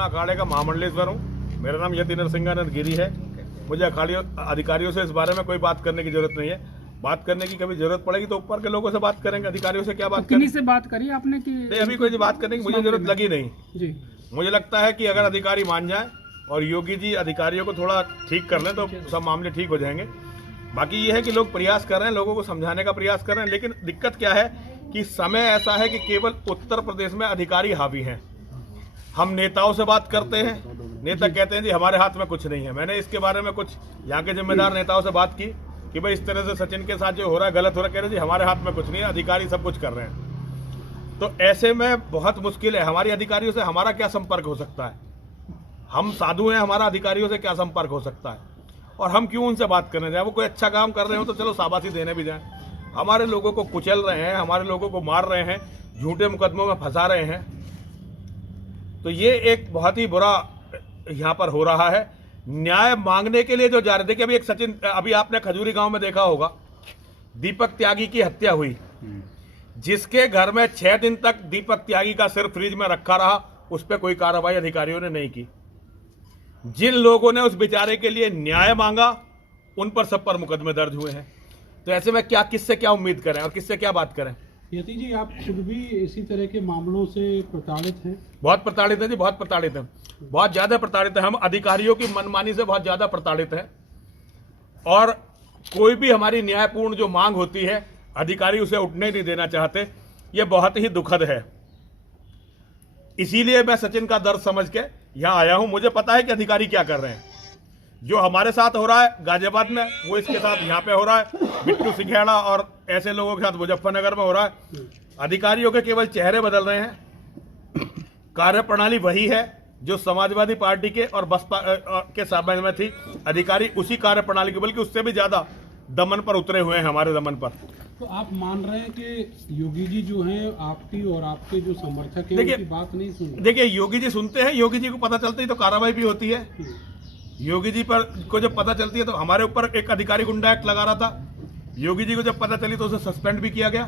अखाड़े का महामंडलेश्वर हूँ। मेरा नाम यति नरसिंहानंद गिरी है। मुझे अधिकारियों से इस बारे में कोई बात करने की जरूरत नहीं है। बात करने की कभी जरूरत पड़ेगी तो ऊपर के लोगों से बात करेंगे, अधिकारियों से क्या बात करेंगे? से बात करी आपने कि नहीं, अभी कोई बात करने की मुझे जरूरत लगी नहीं जी। मुझे लगता है कि अगर अधिकारी मान जाए और योगी जी अधिकारियों को थोड़ा ठीक कर लें तो सब मामले ठीक हो जाएंगे। बाकी ये है कि लोग प्रयास कर रहे हैं, लोगों को समझाने का प्रयास कर रहे हैं, लेकिन दिक्कत क्या है कि समय ऐसा है कि केवल उत्तर प्रदेश में अधिकारी हावी हैं। हम नेताओं से बात करते हैं, नेता कहते हैं जी हमारे हाथ में कुछ नहीं है। मैंने इसके बारे में कुछ यहाँ के जिम्मेदार नेताओं से बात की कि भाई इस तरह से सचिन के साथ जो हो रहा है गलत हो रहा है, कह रहे जी हमारे हाथ में कुछ नहीं है, अधिकारी सब कुछ कर रहे हैं। तो ऐसे में बहुत मुश्किल है। हमारी अधिकारियों से हमारा क्या संपर्क हो सकता है? हम साधु हैं, हमारा अधिकारियों से क्या संपर्क हो सकता है? और हम क्यों उनसे बात करने जाए? वो कोई अच्छा काम कर रहे हो तो चलो शाबाशी देने भी जाए। हमारे लोगों को कुचल रहे हैं, हमारे लोगों को मार रहे हैं, झूठे मुकदमों में फंसा रहे हैं। तो ये एक बहुत ही बुरा यहाँ पर हो रहा है। न्याय मांगने के लिए जो जा रहे, देखिए अभी एक सचिन, अभी आपने खजूरी गांव में देखा होगा, दीपक त्यागी की हत्या हुई। जिसके घर में 6 दिन तक दीपक त्यागी का सिर फ्रिज में रखा रहा, उस पर कोई कार्रवाई अधिकारियों ने नहीं की। जिन लोगों ने उस बेचारे के लिए न्याय मांगा उन पर सब पर मुकदमे दर्ज हुए हैं। तो ऐसे में क्या, किससे क्या उम्मीद करें और किससे क्या बात करें? यति जी, आप खुद भी इसी तरह के मामलों से प्रताड़ित हैं? बहुत प्रताड़ित है जी, बहुत प्रताड़ित है, बहुत ज्यादा प्रताड़ित है। हम अधिकारियों की मनमानी से बहुत ज्यादा प्रताड़ित है और कोई भी हमारी न्यायपूर्ण जो मांग होती है अधिकारी उसे उठने नहीं देना चाहते। ये बहुत ही दुखद है। इसीलिए मैं सचिन का दर्द समझ के यहाँ आया हूं। मुझे पता है कि अधिकारी क्या कर रहे हैं। जो हमारे साथ हो रहा है गाजियाबाद में, वो इसके साथ यहाँ पे हो रहा है, बिट्टू सिंघेड़ा और ऐसे लोगों के साथ मुजफ्फरनगर में हो रहा है। अधिकारियों के केवल चेहरे बदल रहे हैं, कार्यप्रणाली वही है जो समाजवादी पार्टी के और बसपा के समय में थी। अधिकारी उसी कार्यप्रणाली के, बल्कि उससे भी ज्यादा दमन पर उतरे हुए हैं, हमारे दमन पर। तो आप मान रहे हैं कि योगी जी जो हैं आपकी और आपके जो समर्थक हैं उनकी बात नहीं सुन रहे? देखिए, योगी जी सुनते हैं, योगी जी को पता चलती है तो कार्रवाई भी होती है। योगी जी पर को जब पता चलती है तो हमारे ऊपर एक अधिकारी गुंडा एक्ट लगा रहा था, योगी जी को जब पता चली तो उसे सस्पेंड भी किया गया,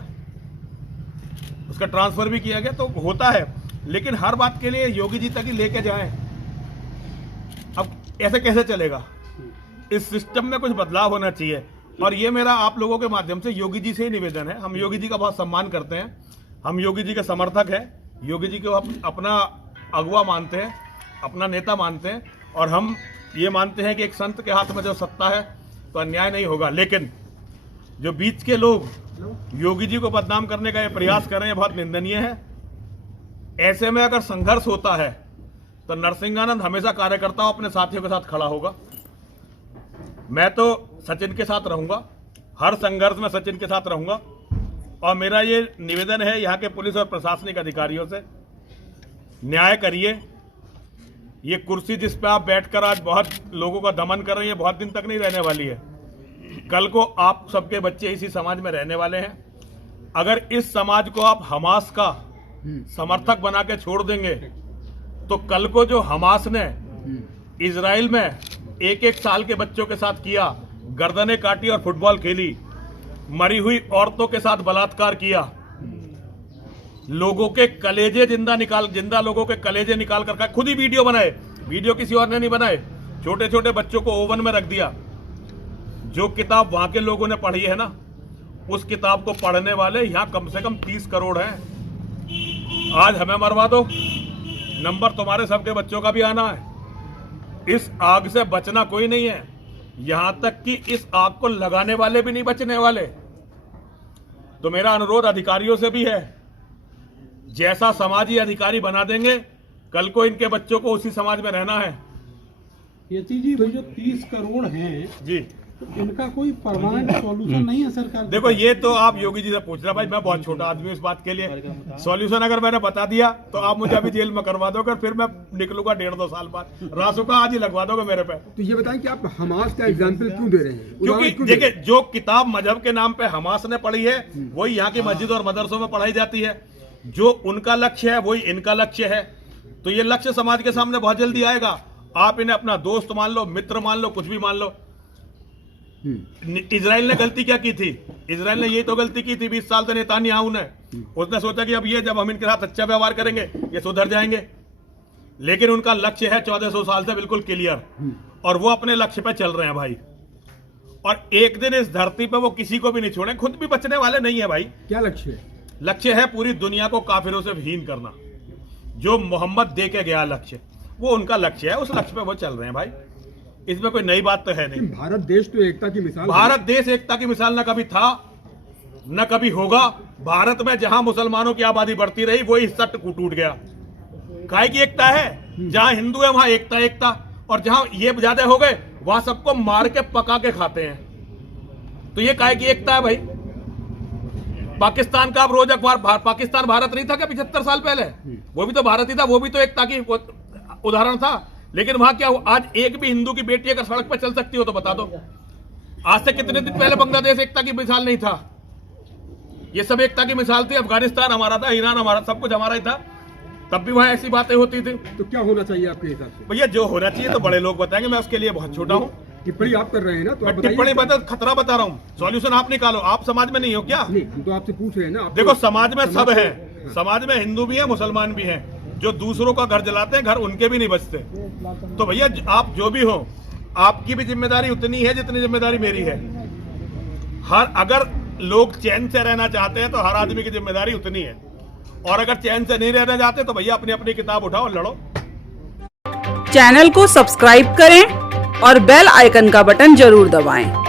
उसका ट्रांसफर भी किया गया। तो होता है, लेकिन हर बात के लिए योगी जी तक ही लेके जाएं। अब ऐसे कैसे चलेगा? इस सिस्टम में कुछ बदलाव होना चाहिए। और ये मेरा आप लोगों के माध्यम से योगी जी से ही निवेदन है। हम योगी जी का बहुत सम्मान करते हैं, हम योगी जी के समर्थक हैं, योगी जी को अपना अगुवा मानते हैं, अपना नेता मानते हैं, और हम ये मानते हैं कि एक संत के हाथ में जो सत्ता है तो अन्याय नहीं होगा। लेकिन जो बीच के लोग योगी जी को बदनाम करने का ये प्रयास कर रहे हैं, बहुत निंदनीय है। ऐसे में अगर संघर्ष होता है तो नरसिंहानंद हमेशा कार्यकर्ताओं अपने साथियों के साथ खड़ा होगा। मैं तो सचिन के साथ रहूंगा, हर संघर्ष में सचिन के साथ रहूंगा। और मेरा ये निवेदन है यहाँ के पुलिस और प्रशासनिक अधिकारियों से, न्याय करिए। ये कुर्सी जिस पे आप बैठकर आज बहुत लोगों का दमन कर रही है, बहुत दिन तक नहीं रहने वाली है। कल को आप सबके बच्चे इसी समाज में रहने वाले हैं। अगर इस समाज को आप हमास का समर्थक बना के छोड़ देंगे तो कल को जो हमास ने इजराइल में 1-1 साल के बच्चों के साथ किया, गर्दनें काटी और फुटबॉल खेली, मरी हुई औरतों के साथ बलात्कार किया, लोगों के कलेजे जिंदा लोगों के कलेजे निकाल कर खुद ही वीडियो बनाए, वीडियो किसी और ने नहीं बनाए, छोटे छोटे बच्चों को ओवन में रख दिया। जो किताब वहां के लोगों ने पढ़ी है ना, उस किताब को पढ़ने वाले यहाँ कम से कम 30 करोड़ हैं। आज हमें मरवा दो, नंबर तुम्हारे सबके बच्चों का भी आना है। इस आग से बचना कोई नहीं है, यहां तक कि इस आग को लगाने वाले भी नहीं बचने वाले। तो मेरा अनुरोध अधिकारियों से भी है, जैसा समाजी अधिकारी बना देंगे, कल को इनके बच्चों को उसी समाज में रहना है। यति जी, भाई जो 30 करोड़ हैं जी, इनका कोई परमानेंट सॉल्यूशन नहीं है सरकार? देखो ये तो आप योगी जी से पूछ रहे भाई, मैं बहुत छोटा आदमी हूँ इस बात के लिए। सॉल्यूशन अगर मैंने बता दिया तो आप मुझे अभी जेल में करवा दोगे, फिर मैं निकलूंगा 1.5-2 साल बाद, रासुका आज ही लगवा दोगे मेरे पे। तो ये बताएं कि आप हमास का एग्जाम्पल क्यों दे रहे हैं? क्योंकि देखिए, जो किताब मजहब के नाम पे हमास ने पढ़ी है वही यहाँ की मस्जिद और मदरसों में पढ़ाई जाती है। जो उनका लक्ष्य है वही इनका लक्ष्य है। तो ये लक्ष्य समाज के सामने बहुत जल्दी आएगा। आप इन्हें अपना दोस्त मान लो, मित्र मान लो, कुछ भी मान लो। इजराइल ने गलती क्या की थी? इजराइल ने यही तो गलती की थी 20 साल से नेतान्याहू ने। उसने सोचा कि अब ये जब हम इनके साथ अच्छा व्यवहार करेंगे ये सुधर जाएंगे, लेकिन उनका लक्ष्य है 1400 साल से बिल्कुल क्लियर, और वो अपने लक्ष्य पे चल रहे हैं भाई। और एक दिन इस धरती पे वो किसी को भी नहीं छोड़े, खुद भी बचने वाले नहीं है भाई। क्या लक्ष्य है? लक्ष्य है पूरी दुनिया को काफिरों से विहीन करना। जो मोहम्मद दे के गया लक्ष्य, वो उनका लक्ष्य है, उस लक्ष्य पे वो चल रहे हैं भाई। इसमें कोई नई बात तो है नहीं। भारत देश तो एकता की मिसाल, भारत देश एकता की मिसाल न कभी था न कभी होगा। भारत में जहां मुसलमानों की आबादी बढ़ती रही वही हिस्सा टूट गया। काय की एकता है? जहां हिंदू है वहां एकता, और जहां ये ज्यादा हो गए वहां सबको मार के पका के खाते हैं। तो ये काय की एकता है भाई? पाकिस्तान का आप रोज अखबार, पाकिस्तान भारत नहीं था क्या 75 साल पहले? वो भी तो भारत ही था, वो भी तो एकता की उदाहरण था। लेकिन वहां क्या हुआ? आज एक भी हिंदू की बेटी अगर सड़क पर चल सकती हो तो बता दो। आज से कितने दिन पहले बांग्लादेश एकता की मिसाल नहीं था? ये सब एकता की मिसाल थी। अफगानिस्तान हमारा था, ईरान हमारा, सब कुछ हमारा ही था, तब भी वहां ऐसी बातें होती थी। तो क्या होना चाहिए आपके हिसाब से? भैया जो होना चाहिए तो बड़े लोग बताएंगे, मैं उसके लिए बहुत छोटा हूँ। टिप्पणी आप कर रहे हैं ना, तो आप टिप्पणी बता, खतरा बता रहा हूँ। सॉल्यूशन आप निकालो। आप समाज में नहीं हो क्या? नहीं, हम तो आपसे पूछ रहे हैं ना। देखो समाज में सब है, समाज में हिंदू भी है, मुसलमान भी है। जो दूसरों का घर जलाते हैं, घर उनके भी नहीं बचते। तो भैया आप जो भी हो, आपकी भी जिम्मेदारी उतनी है जितनी जिम्मेदारी मेरी है। अगर लोग चैन से रहना चाहते हैं तो हर आदमी की जिम्मेदारी उतनी है, और अगर चैन से नहीं रहना चाहते तो भैया अपनी अपनी किताब उठाओ और लड़ो। चैनल को सब्सक्राइब करें और बेल आइकन का बटन जरूर दबाएं।